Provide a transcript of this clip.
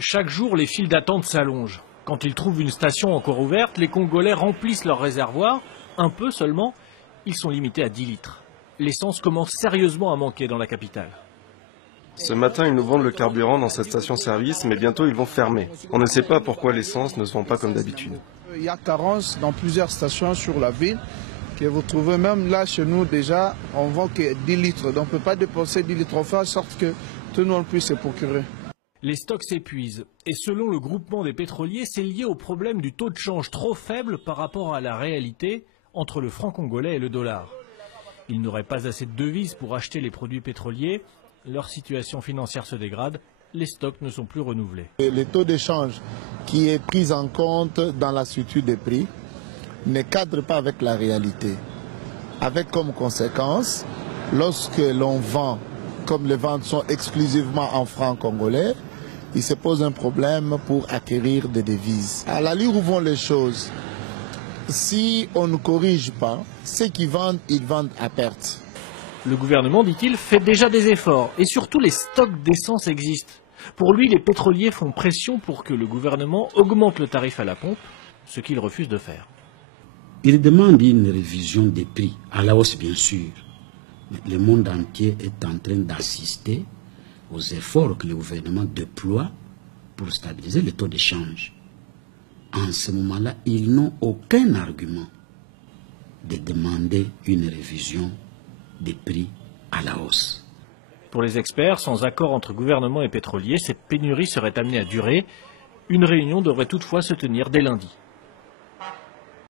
Chaque jour, les files d'attente s'allongent. Quand ils trouvent une station encore ouverte, les Congolais remplissent leurs réservoirs, un peu seulement. Ils sont limités à 10 litres. L'essence commence sérieusement à manquer dans la capitale. Ce matin, ils nous vendent le carburant dans cette station-service, mais bientôt ils vont fermer. On ne sait pas pourquoi l'essence ne se vend pas comme d'habitude. Il y a carence dans plusieurs stations sur la ville, que vous trouvez même là chez nous déjà, on vend que 10 litres. Donc on ne peut pas dépenser 10 litres, on fait en sorte que tout le monde puisse se procurer. Les stocks s'épuisent et selon le groupement des pétroliers, c'est lié au problème du taux de change trop faible par rapport à la réalité entre le franc congolais et le dollar. Ils n'auraient pas assez de devises pour acheter les produits pétroliers, leur situation financière se dégrade, les stocks ne sont plus renouvelés. Le taux d'échange qui est pris en compte dans la structure des prix ne cadre pas avec la réalité. Avec comme conséquence, lorsque l'on vend, comme les ventes sont exclusivement en francs congolais, il se pose un problème pour acquérir des devises. À la ligne où vont les choses, si on ne corrige pas, ceux qui vendent, ils vendent à perte. Le gouvernement, dit-il, fait déjà des efforts et surtout les stocks d'essence existent. Pour lui, les pétroliers font pression pour que le gouvernement augmente le tarif à la pompe, ce qu'il refuse de faire. Il demande une révision des prix, à la hausse bien sûr. Mais le monde entier est en train d'assister aux efforts que le gouvernement déploie pour stabiliser le taux d'échange. En ce moment-là, ils n'ont aucun argument de demander une révision des prix à la hausse. Pour les experts, sans accord entre gouvernement et pétroliers, cette pénurie serait amenée à durer. Une réunion devrait toutefois se tenir dès lundi.